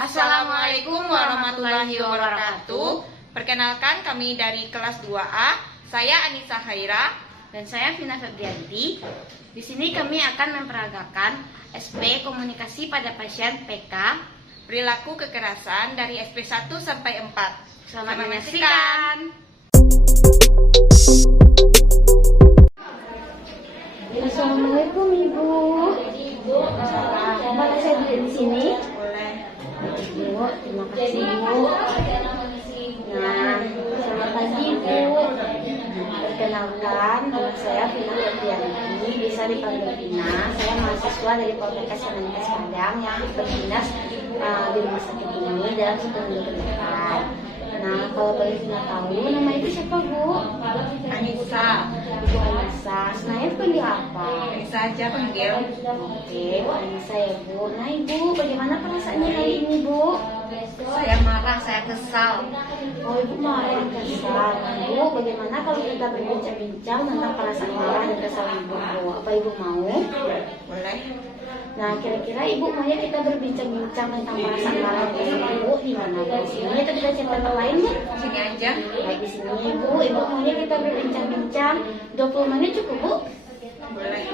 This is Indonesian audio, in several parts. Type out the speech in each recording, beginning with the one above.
Assalamualaikum warahmatullahi wabarakatuh. Perkenalkan, kami dari kelas 2A. Saya Anissa Haira dan saya Vina Febrianti. Di sini kami akan memperagakan SP Komunikasi pada Pasien PK Perilaku Kekerasan dari SP 1 sampai 4. Selamat menyaksikan. Assalamualaikum Ibu. Boleh saya duduk di sini? Boleh. Ibu, terima kasih Ibu. Nah, selamat pagi Ibu. Perkenalkan, nama saya Vina Febrianti, bisa dipanggil Vina. Saya mahasiswa dari Poltekkes Kemenkes Padang yang berdinas di rumah sakit ini dalam 1 minggu ke depan. Nah, kalau boleh Vina tahu, nama Ibu siapa Bu? Anissa. Ibu Anissa. Senangnya panggil apa? Anissa aja panggil. Oke, Bu Anissa ya Bu. Nah Ibu, bagaimana perasaannya hari ini Bu? Saya marah, saya kesal. Oh Ibu marah dan kesal. Nah, Bu, bagaimana kalau kita berbincang-bincang tentang perasaan marah dan kesal Ibu Bu? Apa Ibu mau? Boleh. Nah, kira-kira Ibu maunya kita berbincang-bincang tentang perasaan marah dan kesal Ibu di mana? Di sini atau kita cari tempat lain Bu? Sini aja. Baik, di sini Ibu. Ibu maunya kita berbincang-bincang 20 menit cukup Bu? Boleh.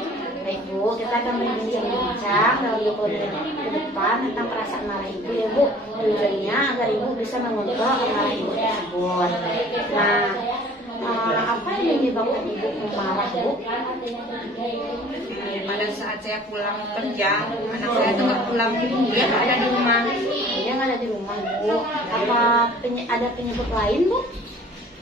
Baik Bu, kita akan berbincang-bincang dalam 20 menit ke depan tentang perasaan marah Ibu ya Bu. Tujuannya agar Ibu bisa mengontrol amarah Ibu tersebut. Nah, apa yang menyebabkan Ibu marah Bu? Pada saat saya pulang kerja, anak saya tuh nggak pulang, dia nggak ada di rumah. Dia nggak ada di rumah Bu. Apa ada penyebab lain Bu?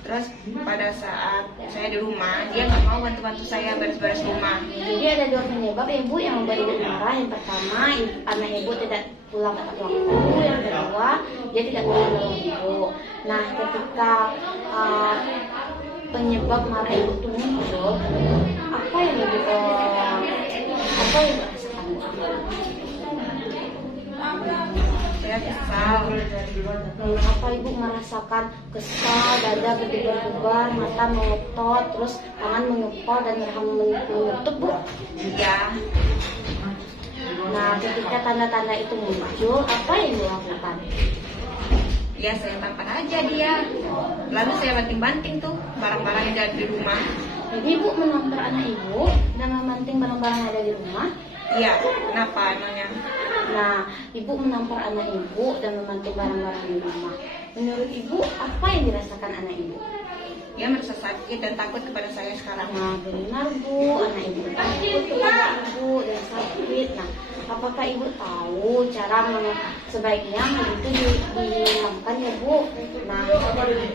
Terus pada saat saya di rumah, dia nggak mau bantu-bantu saya beres-beres rumah. Jadi ada 2 penyebab ya Bu yang membuat Ibu marah. Yang pertama, anak Ibu tidak pulang tepat waktu. Yang kedua, dia tidak pulang dalam Ibu. Nah, ketika penyebab marah Ibu itu muncul, apa yang Ibu rasakan Bu? Saya kesal. Apa Ibu merasakan kesal, dada berdebar-debar, mata melotot, terus tangan mengepal dan rahang menutup Bu? Iya. Nah, ketika tanda-tanda itu muncul, apa yang Ibu lakukan? Ya, saya tampar aja dia. Lalu saya banting-banting tuh barang-barang yang ada di rumah. Jadi Ibu menampar anak Ibu dan membanting barang-barang yang ada di rumah. Iya, kenapa emangnya? Nah, Ibu menampar anak Ibu dan membanting barang-barang di rumah. Menurut Ibu, apa yang dirasakan anak Ibu? Dia merasa sakit dan takut kepada saya sekarang. Nah, benar Bu, anak Ibu takut kepada Ibu dan sakit. Nah, apakah Ibu tahu cara sebaiknya hal itu dihilangkan ya Bu? Nah,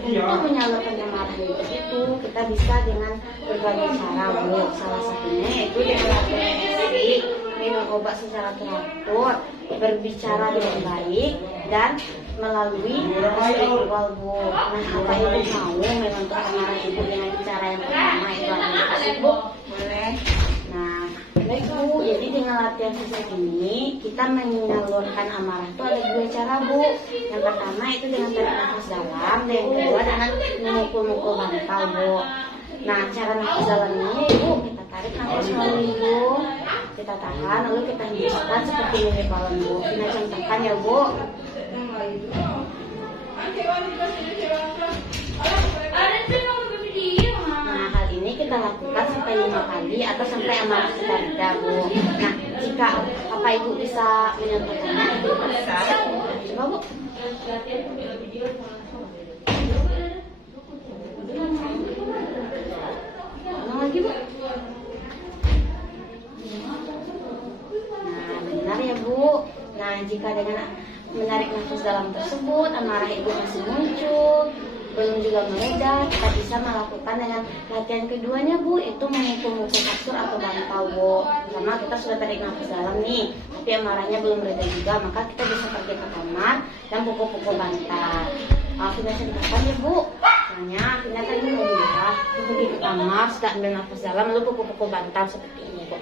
untuk menyalurkan amarah itu kita bisa dengan berbagai cara Bu. Salah satunya yaitu dengan latihan fisik, minum obat secara teratur, berbicara dengan baik, dan melalui ritual Bu. Nah, apa Ibu mau mengontrol amarah Ibu dengan cara yang pertama itu adalah Bu? Boleh. Nah, baik Bu, jadi dengan latihan fisik ini kita menyalurkan amarah itu ada 2 cara Bu. Yang pertama itu dengan tarik nafas dalam, dan yang kedua dengan memukul-mukul bantal Bu. Nah, cara nafas dalamnya Ibu, kita tarik nafas melalui Ibu, kita tahan, lalu kita hembuskan seperti mini balon Bu. Kita contohkan ya Bu. Nah, hal ini kita lakukan sampai 5 kali atau sampai amarah kita reda Bu. Nah, jika apa Ibu bisa menyampaikannya? Bisa. Coba Bu. Ulang lagi Bu. Nah, benar ya Bu. Nah, jika dengan menarik nafas dalam tersebut amarah Ibu masih muncul, belum juga mereda, kita bisa melakukan dengan latihan keduanya Bu, itu memukul-mukul kasur atau bantal Bu. Karena kita sudah tarik nafas dalam nih, tapi amarahnya belum mereda juga, maka kita bisa pergi ke kamar dan pukul-pukul bantal. Vina ceritakan ya Bu, misalnya Vina tadi mau bilang, pergi ke kamar, sudah ambil nafas dalam, lalu pukul-pukul bantal seperti ini Bu.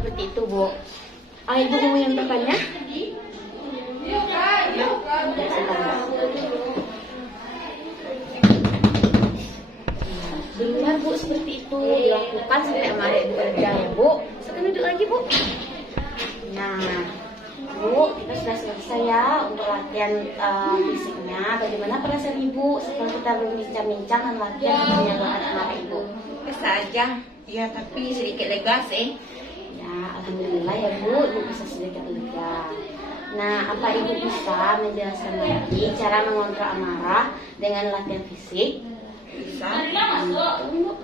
Seperti itu Bu. Ibu mau yang depannya? Benar Bu, seperti itu dilakukan sampai amarah Ibu reda ya Bu. Sekarang duduk lagi Bu. Nah, Bu, kita sudah selesai ya untuk latihan fisiknya. Bagaimana perasaan Ibu setelah kita berbincang-bincang dan latihan penjagaan anak Ibu? Biasa aja, ya tapi sedikit lega sih. Ya, alhamdulillah ya Bu, Ibu bisa sedikit lega. Nah, apa Ibu bisa menjelaskan lagi cara mengontrol amarah dengan latihan fisik? Bisa. Bu.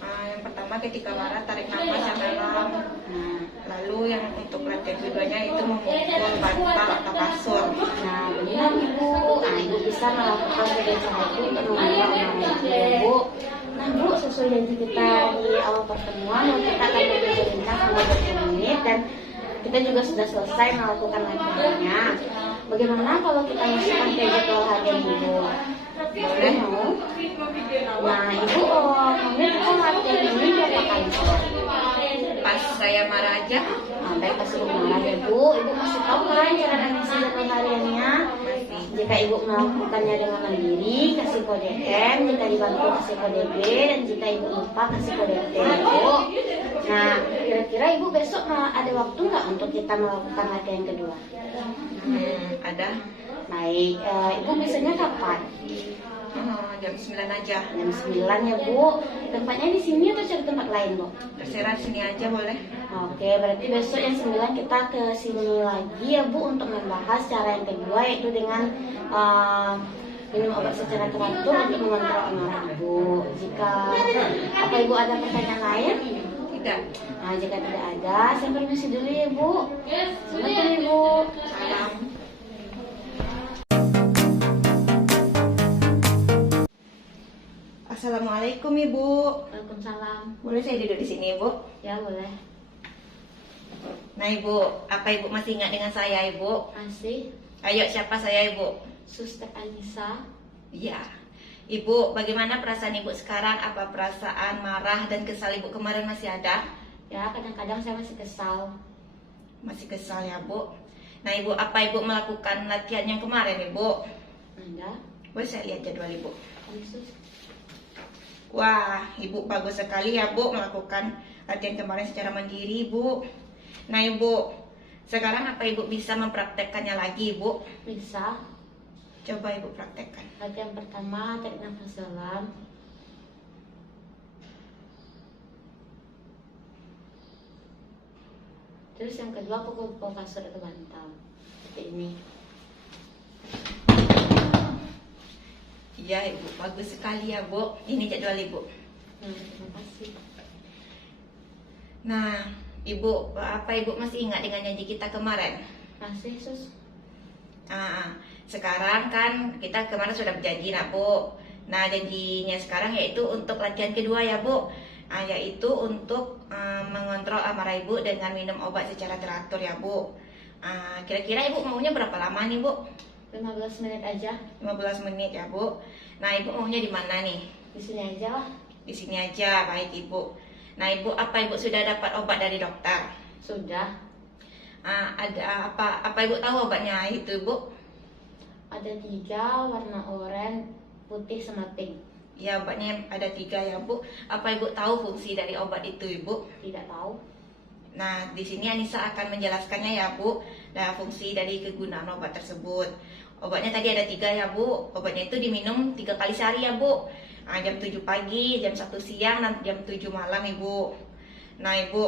Yang pertama ketika marah tarik nafas yang dalam. Nah, Lalu yang untuk latihan keduanya itu memukul bantal atau kasur. Nah, benar Ibu. Nah, Ibu bisa melakukan kedua cara itu untuk mengontrol amarah Ibu ya Bu. Nah Bu, sesuai janji kita di awal pertemuan, kita akan berbincang selama 20 menit dan kita juga sudah selesai melakukan latihannya. Bagaimana kalau kita masukkan ke jadwal harian Ibu? Boleh mau? Nah Ibu, maunya kita latihan ini berapa kali? Pas saya marah aja, Baik pas Ibu marah ya Bu, Ibu masih tahu kan cara mengisi jadwal hariannya? masih. Jika Ibu melakukannya dengan mandiri, kasih kode M. Jika dibantu, kasih kode B. Dan jika Ibu lupa, kasih kode T, Bu. Nah, kira-kira Ibu besok ada waktu nggak untuk kita melakukan latihan kedua? Ada. Baik, Ibu biasanya kapan? Jam 9 aja. Jam 9 ya Bu. Tempatnya di sini atau cari tempat lain Bu? Terserah sini aja boleh. Oke, berarti besok yang 9 kita ke sini lagi ya Bu untuk membahas cara yang kedua, yaitu dengan minum obat secara teratur untuk mengontrol amarah Ibu. Jika apa Ibu ada pertanyaan lain? Tidak. Nah, jika tidak ada, saya permisi dulu ya Bu. Assalamualaikum Ibu. Salam. Assalamualaikum Ibu. Waalaikumsalam. Boleh saya duduk di sini Ibu? Ya boleh. Nah Ibu, apa Ibu masih ingat dengan saya Ibu? Masih. Ayo, siapa saya Ibu? Suster Anissa. Iya. Ibu, bagaimana perasaan Ibu sekarang? Apa perasaan marah dan kesal Ibu kemarin masih ada? Ya, kadang-kadang saya masih kesal. Masih kesal ya Bu. Nah Ibu, apa Ibu melakukan latihan yang kemarin Ibu? Ada. Boleh saya lihat jadwal Ibu? Yesus. Wah, Ibu bagus sekali ya Bu melakukan latihan kemarin secara mandiri Bu. Nah Ibu, sekarang apa Ibu bisa mempraktekkannya lagi Ibu? Bisa. Coba Ibu praktekkan. Latihan pertama, tarik nafas dalam. Terus yang kedua, pukul kasur atau bantal. Seperti ini. Iya Ibu, bagus sekali ya Bu. Ini jadwal Ibu. Terima kasih. Nah Ibu, apa Ibu masih ingat dengan janji kita kemarin? Masih Sus. Sekarang kan kita kemarin sudah berjanji nak Bu. Nah janjinya sekarang yaitu untuk latihan kedua ya Bu. Yaitu untuk mengontrol amarah Ibu dengan minum obat secara teratur ya Bu. Kira-kira Ibu maunya berapa lama nih Bu? 15 menit aja. 15 menit ya Bu. Nah Ibu maunya di mana nih? Di sini aja lah. Di sini aja, baik Ibu. Nah Ibu, apa Ibu sudah dapat obat dari dokter? Sudah. Ada apa Ibu tahu obatnya itu Ibu? Ada 3, warna oranye, putih sama pink. Ya obatnya ada 3 ya Bu. Apa Ibu tahu fungsi dari obat itu Ibu? Tidak tahu. Nah di sini Anissa akan menjelaskannya ya Bu. Nah fungsi dari kegunaan obat tersebut. Obatnya tadi ada 3 ya Bu. Obatnya itu diminum 3 kali sehari ya Bu. Jam 7 pagi, jam 1 siang, dan jam 7 malam Ibu. Nah Ibu,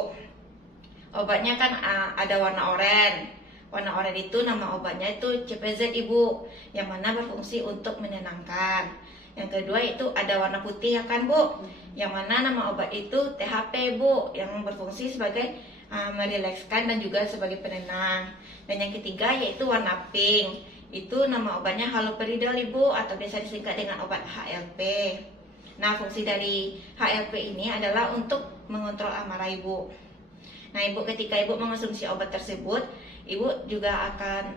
obatnya kan ada warna oranye. Warna oranye itu nama obatnya itu CPZ Ibu, yang mana berfungsi untuk menenangkan. Yang kedua itu ada warna putih ya kan Bu, yang mana nama obat itu THP Bu, yang berfungsi sebagai merilekskan dan juga sebagai penenang. Dan yang ketiga yaitu warna pink. Itu nama obatnya haloperidol Ibu, atau biasa disingkat dengan obat HLP. Nah fungsi dari HLP ini adalah untuk mengontrol amarah Ibu. Nah Ibu, ketika Ibu mengonsumsi obat tersebut, Ibu juga akan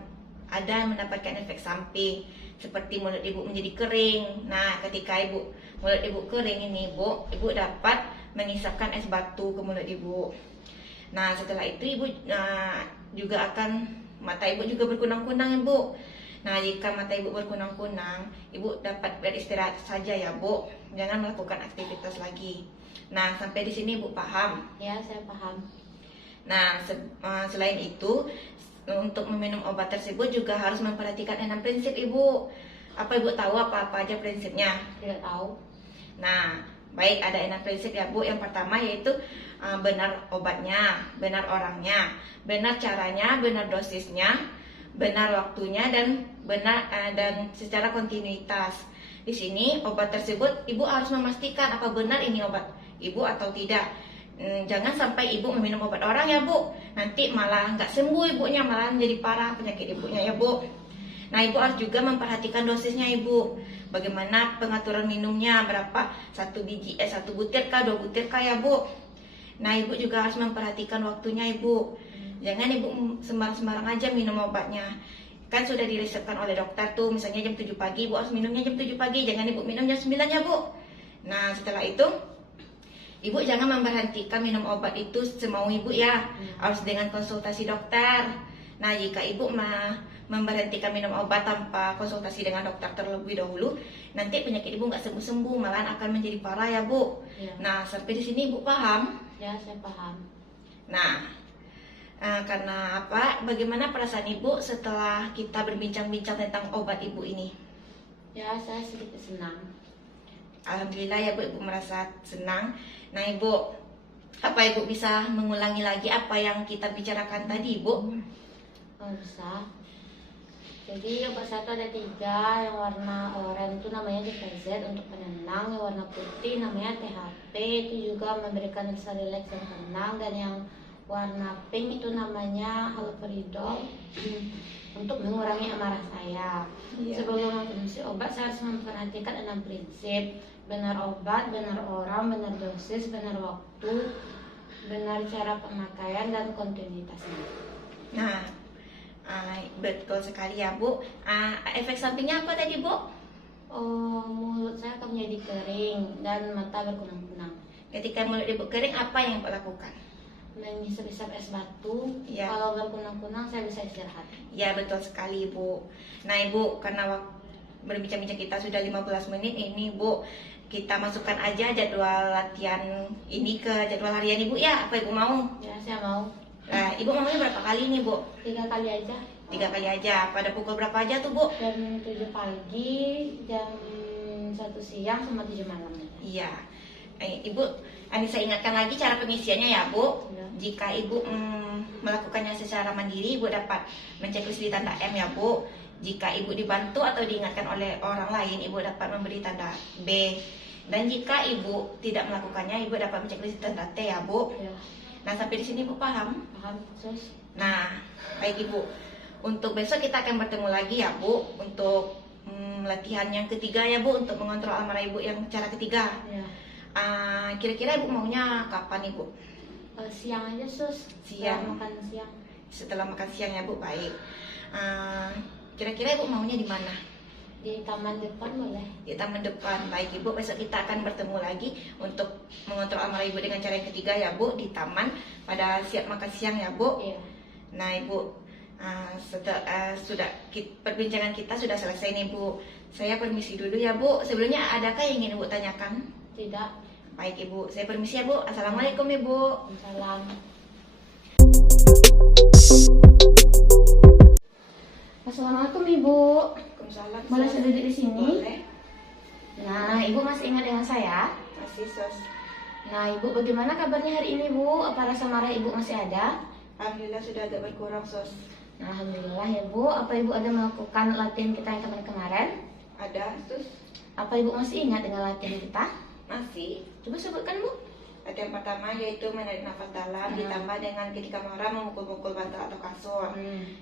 ada mendapatkan efek samping seperti mulut Ibu menjadi kering. Nah ketika mulut Ibu kering ini Ibu dapat mengisapkan es batu ke mulut Ibu. Nah setelah itu Ibu juga akan, mata Ibu juga berkunang-kunang Ibu. Nah jika mata Ibu berkunang-kunang, Ibu dapat beristirahat saja ya Bu. Jangan melakukan aktivitas lagi. Nah sampai di sini Ibu paham? Ya, saya paham. Nah selain itu untuk meminum obat tersebut juga harus memperhatikan 6 prinsip Ibu. Apa Ibu tahu apa-apa aja prinsipnya? Tidak tahu. Nah, baik, ada 6 prinsip ya Bu. Yang pertama yaitu benar obatnya, benar orangnya, benar caranya, benar dosisnya, benar waktunya, dan benar dan secara kontinuitas. Di sini obat tersebut Ibu harus memastikan apa benar ini obat Ibu atau tidak. Jangan sampai Ibu meminum obat orang ya Bu, nanti malah nggak sembuh ibunya, malah jadi parah penyakit ibunya ya Bu. Nah, Ibu harus juga memperhatikan dosisnya Ibu. Bagaimana pengaturan minumnya, berapa, 1 butir kah, 2 butir kah ya Bu. Nah, Ibu juga harus memperhatikan waktunya Ibu. Jangan Ibu sembarang-sembarang aja minum obatnya. Kan sudah diresepkan oleh dokter tuh, misalnya jam 7 pagi Ibu harus minumnya jam 7 pagi, jangan Ibu minum jam 9 ya Bu. Nah, setelah itu Ibu jangan memberhentikan minum obat itu semau Ibu ya, harus dengan konsultasi dokter. Nah, jika Ibu memberhentikan minum obat tanpa konsultasi dengan dokter terlebih dahulu, nanti penyakit Ibu nggak sembuh-sembuh, malahan akan menjadi parah ya Bu. Ya. Nah, sampai di sini Ibu paham? Ya, saya paham. Nah, karena apa? Bagaimana perasaan Ibu setelah kita berbincang-bincang tentang obat Ibu ini? Ya, saya sedikit senang. Alhamdulillah ya Bu, Ibu merasa senang. Nah Ibu, apa Ibu bisa mengulangi lagi apa yang kita bicarakan tadi Ibu? Oh, bisa. Jadi obat satu ada 3, yang warna oranye itu namanya DPZ untuk penenang, yang warna putih namanya THP itu juga memberikan rasa rileks dan tenang, dan yang warna pink itu namanya haloperidol untuk mengurangi amarah saya. Iya. Sebelum mengkonsumsi obat saya harus memperhatikan 6 prinsip: benar obat, benar orang, benar dosis, benar waktu, benar cara pemakaian, dan kontinuitasnya. Nah, betul sekali ya Bu. Efek sampingnya apa tadi Bu? Mulut saya akan menjadi kering dan mata berkunang-kunang. Ketika mulut Ibu kering, apa yang Ibu lakukan? Menghisap-hisap es batu. Ya. Kalau berkunang-kunang saya bisa istirahat. Ya, betul sekali Bu. Nah Ibu, karena berbincang-bincang kita sudah 15 menit ini Bu, kita masukkan aja jadwal latihan ini ke jadwal harian Ibu ya. Apa Ibu mau? Ya, saya mau. Nah, Ibu maunya berapa kali nih Bu? 3 kali aja. 3 kali aja. Pada pukul berapa aja tuh Bu? Jam 7 pagi, jam 1 siang, sama 7 malam. Iya. Ibu, saya ingatkan lagi cara pengisiannya ya Bu. Ya. Jika Ibu melakukannya secara mandiri, Ibu dapat menceklis di tanda M ya Bu. Jika Ibu dibantu atau diingatkan oleh orang lain, Ibu dapat memberi tanda B. Dan jika Ibu tidak melakukannya, Ibu dapat menceklis di tanda T ya Bu. Ya. Nah, sampai di sini Ibu paham? Paham, sus. Nah, baik Ibu. Untuk besok kita akan bertemu lagi ya Bu. Untuk latihan yang ketiga ya Bu, untuk mengontrol amarah Ibu yang cara ketiga. Ya. Kira-kira Ibu maunya kapan Ibu? Siang aja, sus. Siang. Setelah makan siang. Setelah makan siang ya Bu, baik. Kira-kira Ibu maunya di mana? Di taman depan boleh? Di taman depan. Baik Ibu, besok kita akan bertemu lagi untuk mengontrol amarah Ibu dengan cara yang ketiga ya Bu, di taman pada siap makan siang ya Bu. Iya. Nah Ibu, perbincangan kita sudah selesai nih Bu. Saya permisi dulu ya Bu. Sebelumnya adakah yang ingin Ibu tanyakan? Tidak. Baik Ibu, saya permisi ya Bu. Assalamualaikum Ibu. Salam. Assalamualaikum Ibu. Waalaikumsalam. Boleh saya duduk di sini? Boleh. Nah, Ibu masih ingat dengan saya? Masih Sos. Nah, Ibu bagaimana kabarnya hari ini, Bu? Apa rasa marah Ibu masih ada? Alhamdulillah sudah agak berkurang Sos. Nah, alhamdulillah ya Bu. Apa Ibu ada melakukan latihan kita yang kemarin-kemarin? Ada Sos? Apa Ibu masih ingat dengan latihan kita? Masih. Coba sebutkan Bu. Latihan pertama yaitu menarik nafas dalam ditambah dengan ketika marah memukul-mukul bantal atau kasur.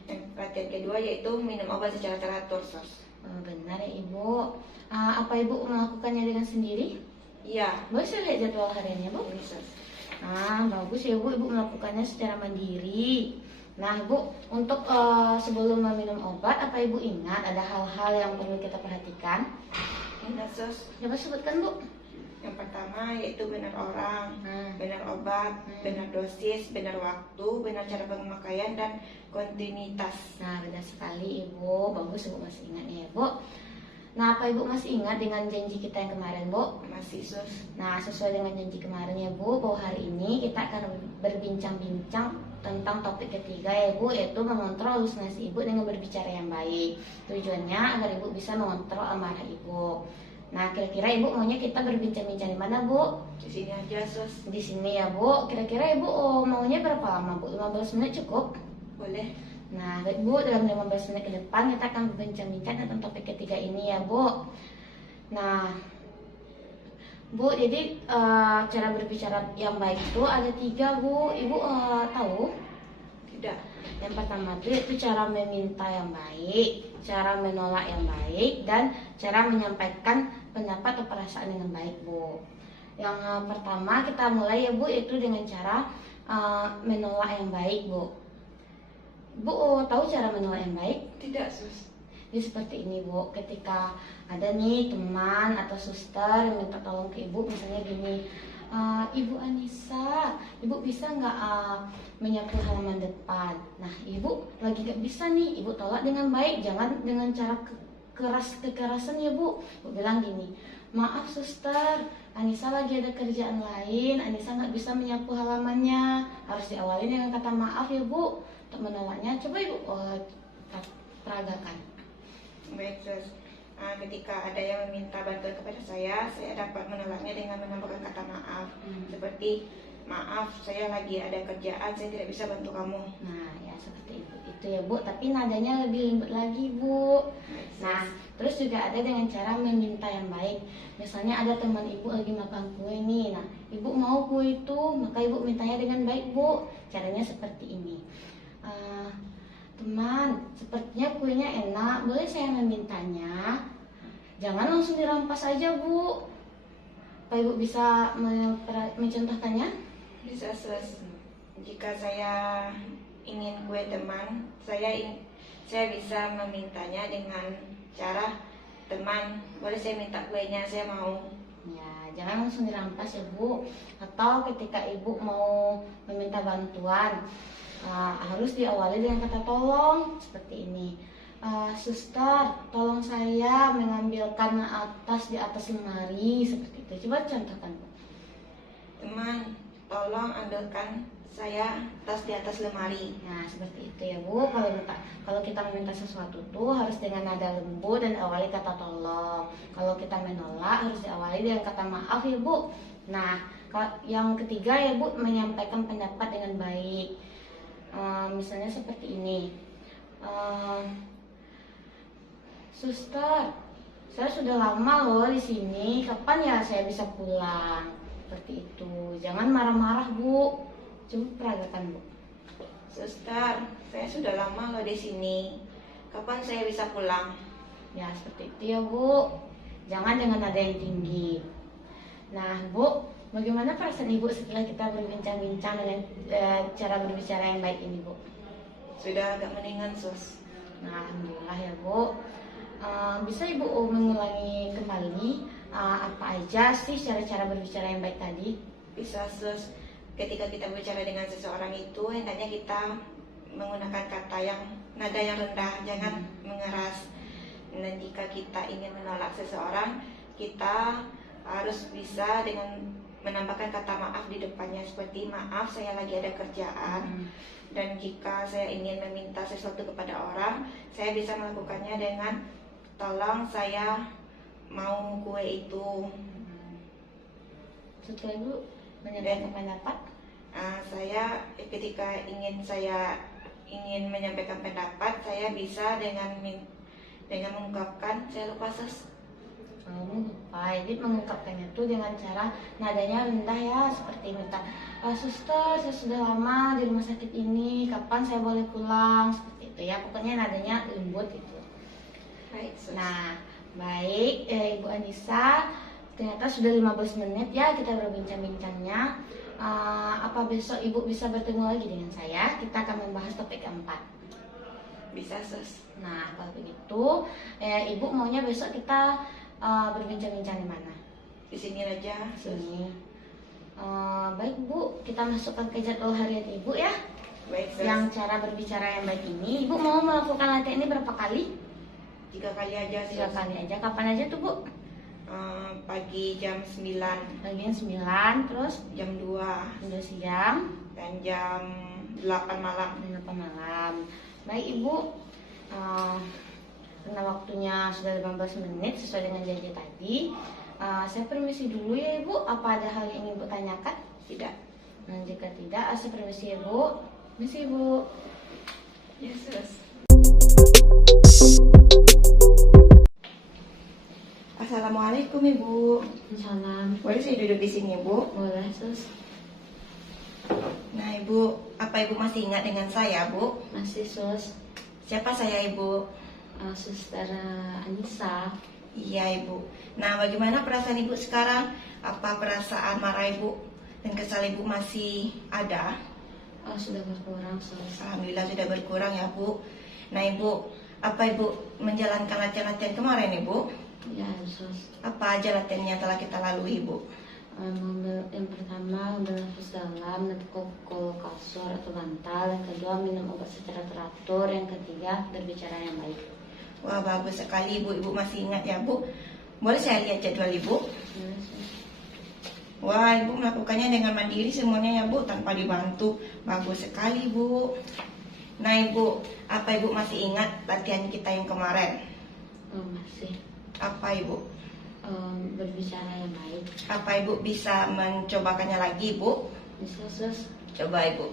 Yang latihan kedua yaitu minum obat secara teratur Sos. Oh, benar ya Ibu. Apa Ibu melakukannya dengan sendiri? Iya. Boleh saya lihat jadwal hariannya Bu? Ini Sos. Bagus ya Bu. Ibu melakukannya secara mandiri. Nah Bu, untuk sebelum meminum obat, apa Ibu ingat ada hal-hal yang perlu kita perhatikan? Ini Sos. Coba sebutkan Bu. Yang pertama yaitu benar orang, benar obat, benar dosis, benar waktu, benar cara pemakaian, dan kontinuitas. Nah, benar sekali Ibu. Bagus Ibu masih ingat ya Bu. Nah, apa Ibu masih ingat dengan janji kita yang kemarin Bu? Masih Sos. Nah, sesuai dengan janji kemarin ya Bu, bahwa hari ini kita akan berbincang-bincang tentang topik ketiga ya Bu, yaitu mengontrol halusinasi Ibu dengan berbicara yang baik. Tujuannya agar Ibu bisa mengontrol amarah Ibu. Nah, kira-kira Ibu maunya kita berbincang-bincang di mana Bu? Di sini aja, Sus. Di sini ya Bu. Kira-kira Ibu maunya berapa lama Bu? 15 menit cukup? Boleh. Nah, baik Bu, dalam 15 menit ke depan kita akan berbincang-bincang tentang topik ketiga ini ya Bu. Nah, Bu, jadi cara berbicara yang baik itu ada 3 Bu. Ibu tahu? Tidak. Yang pertama itu cara meminta yang baik, cara menolak yang baik, dan cara menyampaikan pendapat atau perasaan dengan baik Bu. Yang pertama kita mulai ya Bu, itu dengan cara menolak yang baik Bu. Bu tahu cara menolak yang baik? Tidak, Sus. Jadi seperti ini Bu, ketika ada nih teman atau suster yang minta tolong ke Ibu, misalnya gini, Ibu Anissa, Ibu bisa nggak menyapu halaman depan? Nah, Ibu lagi nggak bisa nih, Ibu tolak dengan baik, jangan dengan cara kekerasan ya Bu. Bu bilang gini, maaf suster, Anissa lagi ada kerjaan lain, Anissa nggak bisa menyapu halamannya. Harus diawali dengan kata maaf ya Bu. Untuk menolaknya, coba Ibu peragakan. Baik, Sus. Ketika ada yang meminta bantuan kepada saya dapat menolaknya dengan menambahkan kata maaf. Seperti, maaf, saya lagi ada kerjaan, saya tidak bisa bantu kamu. Nah, ya seperti itu ya Bu, tapi nadanya lebih lembut lagi Bu. Baik, Sus. Nah, terus juga ada dengan cara meminta yang baik. Misalnya ada teman Ibu lagi makan kue nih. Nah, Ibu mau kue itu, maka Ibu mintanya dengan baik Bu. Caranya seperti ini. Teman, sepertinya kuenya enak, boleh saya memintanya? Jangan langsung dirampas aja Bu. Apa Ibu bisa mencontohkannya? Bisa, Sus. Jika saya ingin kue teman, saya bisa memintanya dengan cara, teman, boleh saya minta kuenya, saya mau. Ya, jangan langsung dirampas ya Bu. Atau ketika Ibu mau meminta bantuan, harus diawali dengan kata tolong seperti ini. Suster, tolong saya mengambilkan di atas lemari seperti itu. Coba contohkan Bu. Teman, tolong ambilkan saya tas di atas lemari. Nah, seperti itu ya Bu. Kalau kita meminta sesuatu tuh harus dengan nada lembut dan awali kata tolong. Kalau kita menolak harus diawali dengan kata maaf ya Bu. Nah, yang ketiga ya Bu, menyampaikan pendapat dengan baik. Misalnya seperti ini. Suster, saya sudah lama loh di sini. Kapan ya saya bisa pulang? Seperti itu. Jangan marah-marah Bu. Coba peragakan Bu. Suster, saya sudah lama loh di sini. Kapan saya bisa pulang? Ya seperti itu ya Bu. Jangan dengan nada yang tinggi. Nah Bu, bagaimana perasaan Ibu setelah kita berbincang-bincang dengan cara berbicara yang baik ini Bu? Sudah agak mendingan, Sus. Nah, alhamdulillah ya Bu. Bisa Ibu mengulangi kembali apa aja sih cara-cara berbicara yang baik tadi? Bisa, Sus. Ketika kita berbicara dengan seseorang itu, hendaknya kita menggunakan kata yang nada yang rendah, jangan mengeras. Dan jika kita ingin menolak seseorang, kita harus bisa dengan menambahkan kata maaf di depannya, seperti maaf saya lagi ada kerjaan. Dan jika saya ingin meminta sesuatu kepada orang, saya bisa melakukannya dengan tolong saya mau kue itu. Setelah Ibu menyampaikan pendapat, saya ketika ingin menyampaikan pendapat, saya bisa dengan mengungkapkan, saya lupa Sus. Jadi mengungkapkannya itu dengan cara nadanya rendah ya, seperti minta, suster, saya sudah lama di rumah sakit ini, kapan saya boleh pulang? Seperti itu ya, pokoknya nadanya lembut itu. Baik, Sus. Nah, baik Ibu Anissa, ternyata sudah 15 menit ya kita berbincang-bincangnya. Apa besok Ibu bisa bertemu lagi dengan saya? Kita akan membahas topik keempat. Bisa, Sus. Nah, kalau begitu, Ibu maunya besok kita berbincang-bincang di mana? Di sini aja, Sus. Sini. Baik Bu, kita masukkan ke jadwal harian Ibu ya. Baik, Sus. Yang cara berbicara yang baik ini, Ibu mau melakukan latihan ini berapa kali? 3 kali aja, Sus. 3 kali aja. Kapan aja tuh Bu? Pagi jam 9, Bagian 9, terus jam 2, udah siang, dan jam 8 malam. 8 malam. Baik Ibu, karena waktunya sudah 15 menit sesuai dengan janji tadi, saya permisi dulu ya Ibu. Apa ada hal yang ingin Ibu tanyakan? Tidak. Nah, jika tidak, saya permisi ya Bu. Permisi Ibu. Yesus. Assalamualaikum Ibu. Salam. Boleh saya duduk di sini Ibu? Boleh Sus. Nah Ibu, apa Ibu masih ingat dengan saya Bu? Masih Sus. Siapa saya Ibu? Suster Anissa. Iya Ibu. Nah bagaimana perasaan Ibu sekarang? Apa perasaan marah Ibu dan kesal Ibu masih ada? Sudah berkurang Sus. Alhamdulillah sudah berkurang ya Bu. Nah Ibu, apa Ibu menjalankan latihan-latihan kemarin Ibu? Ya Sus. Apa aja latihan yang telah kita lalui Ibu? Yang pertama bernafas dalam, pukul kasur atau bantal. Yang kedua minum obat secara teratur. Yang ketiga berbicara yang baik. Wah bagus sekali Ibu. Ibu masih ingat ya Bu? Boleh saya lihat jadwal Ibu? Boleh, Sus. Wah Ibu melakukannya dengan mandiri semuanya ya Bu, tanpa dibantu. Bagus sekali Bu. Nah Ibu, apa Ibu masih ingat latihan kita yang kemarin? Masih. Apa Ibu? Berbicara yang baik. Apa Ibu bisa mencobakannya lagi Ibu? Bisa Sus. Coba Ibu.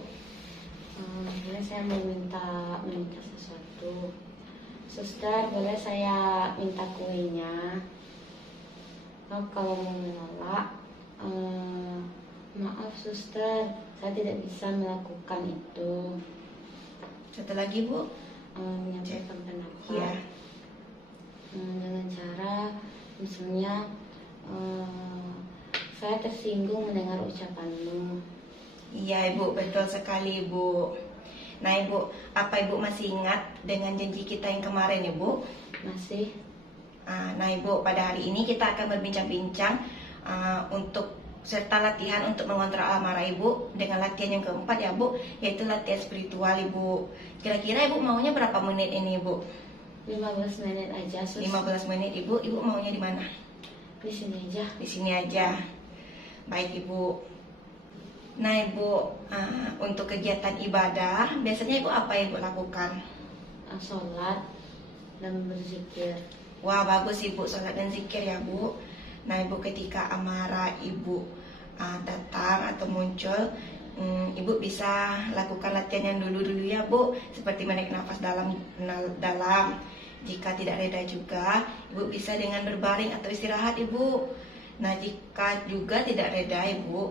Boleh saya minta sesuatu. Suster, boleh saya minta kuenya? Kalau mau menolak, maaf Suster, saya tidak bisa melakukan itu. Satu lagi Bu. Menyampaikan pendapat. Iya. Dengan cara misalnya saya tersinggung mendengar ucapanmu. Iya Ibu, betul sekali Ibu. Nah Ibu, apa Ibu masih ingat dengan janji kita yang kemarin Ibu? Masih. Nah Ibu, pada hari ini kita akan berbincang-bincang untuk serta latihan untuk mengontrol amarah Ibu dengan latihan yang keempat ya Bu, yaitu latihan spiritual Ibu. Kira-kira Ibu maunya berapa menit ini Ibu? 15 menit aja Sus. 15 menit Ibu. Ibu maunya di mana? Di sini aja. Di sini aja. Baik Ibu. Nah Ibu, untuk kegiatan ibadah biasanya Ibu apa yang Ibu lakukan? Sholat dan berzikir. Wah bagus Ibu, sholat dan zikir ya Bu. Nah Ibu, ketika amarah Ibu datang atau muncul, Ibu bisa lakukan latihan yang dulu-dulu ya Bu, seperti menarik nafas dalam. Jika tidak reda juga, Ibu bisa dengan berbaring atau istirahat Ibu. Nah jika juga tidak reda Ibu,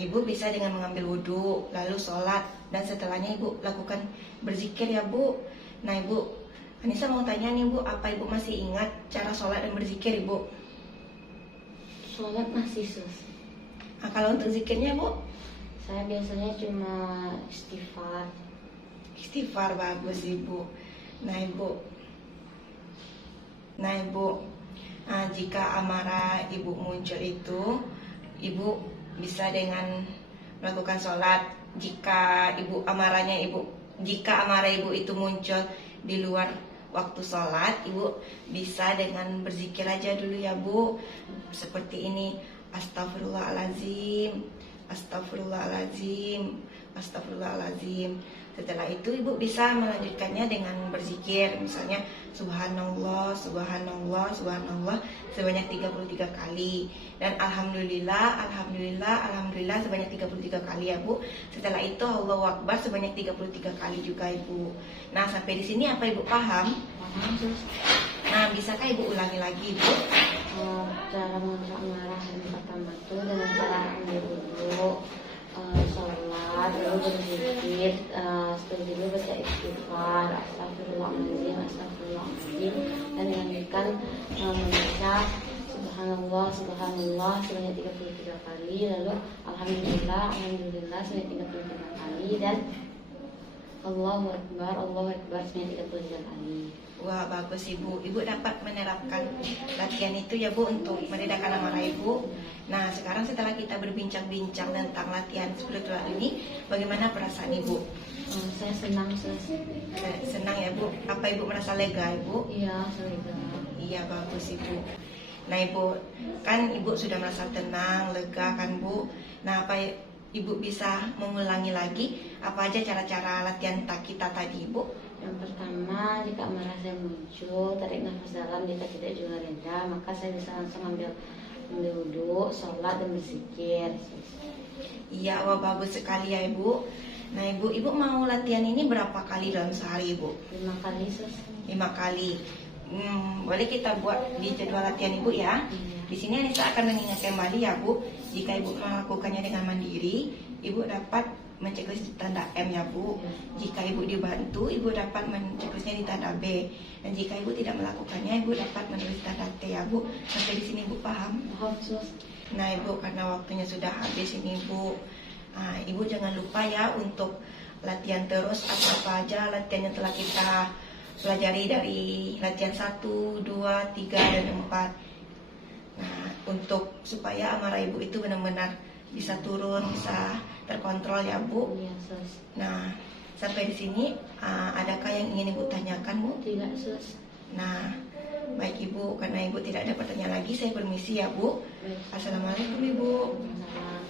Ibu bisa dengan mengambil wudhu, lalu sholat, dan setelahnya Ibu lakukan berzikir ya Bu. Nah Ibu, Anissa mau tanya nih Bu, apa Ibu masih ingat cara sholat dan berzikir Ibu? Sholat masih Sus. Nah, kalau untuk zikirnya Bu? Saya biasanya cuma istighfar. Istighfar, bagus Ibu. Nah Ibu, jika amarah Ibu muncul itu, Ibu bisa dengan melakukan sholat. Jika amarah Ibu itu muncul di luar waktu sholat, Ibu bisa dengan berzikir aja dulu ya Bu, seperti ini: Astagfirullahaladzim, Astagfirullahaladzim, Astagfirullahaladzim. Setelah itu Ibu bisa melanjutkannya dengan berzikir, misalnya Subhanallah, Subhanallah, Subhanallah sebanyak 33 kali, dan Alhamdulillah, Alhamdulillah, Alhamdulillah sebanyak 33 kali ya Bu. Setelah itu Allahu Akbar sebanyak 33 kali juga Ibu. Nah sampai di sini apa Ibu paham? Paham Sus. Nah bisakah Ibu ulangi lagi Ibu? Cara mengontrol amarah yang pertama itu dengan cara ambil wudhu, sholat, lalu berzikir, setelah itu baca istighfar, astagfirullahaladzim, astagfirullahaladzim, dan dilanjutkan membaca Subhanallah, Subhanallah sebanyak 33 kali, lalu Alhamdulillah, Alhamdulillah sebanyak 33 kali, dan Allahu Akbar sebanyak 33 kali. Wah bagus Ibu. Ibu dapat menerapkan latihan itu ya Bu untuk meredakan amarah Ibu. Nah sekarang setelah kita berbincang-bincang tentang latihan spiritual ini, bagaimana perasaan Ibu? Saya senang Sus. Senang ya Bu. Apa Ibu merasa lega Ibu? Iya, lega. Iya bagus Ibu. Nah Ibu, kan Ibu sudah merasa tenang, lega kan Bu. Nah apa Ibu bisa mengulangi lagi apa aja cara-cara latihan kita tadi, Ibu? Yang pertama, jika amarah saya muncul, tarik nafas dalam. Jika tidak juga reda, maka saya bisa langsung ambil wudhu, sholat, dan berzikir. Iya, wah bagus sekali ya Ibu. Nah Ibu mau latihan ini berapa kali dalam sehari Ibu? 5 kali, Sus. 5 kali. Boleh kita buat di jadwal latihan Ibu ya. Di sini Anissa akan mengingatkan kembali ya Bu, jika Ibu melakukannya dengan mandiri, Ibu dapat menceklis di tanda M ya Bu. Jika Ibu dibantu, Ibu dapat menceklisnya di tanda B. Dan jika Ibu tidak melakukannya, Ibu dapat menulis tanda T ya Bu. Sampai di sini Ibu paham? Paham, Sus. Nah Ibu, karena waktunya sudah habis ini Bu, Ibu jangan lupa ya untuk latihan terus apa aja latihan yang telah kita pelajari dari latihan 1, 2, 3, dan 4. Nah, untuk supaya amarah Ibu itu benar-benar bisa turun, bisa terkontrol ya Bu. Iya, Sus. Nah, sampai di sini adakah yang ingin Ibu tanyakan Bu? Tidak, Sus. Nah, baik Ibu, karena Ibu tidak ada pertanyaan lagi, saya permisi ya Bu. Baik. Assalamualaikum Ibu. Salam.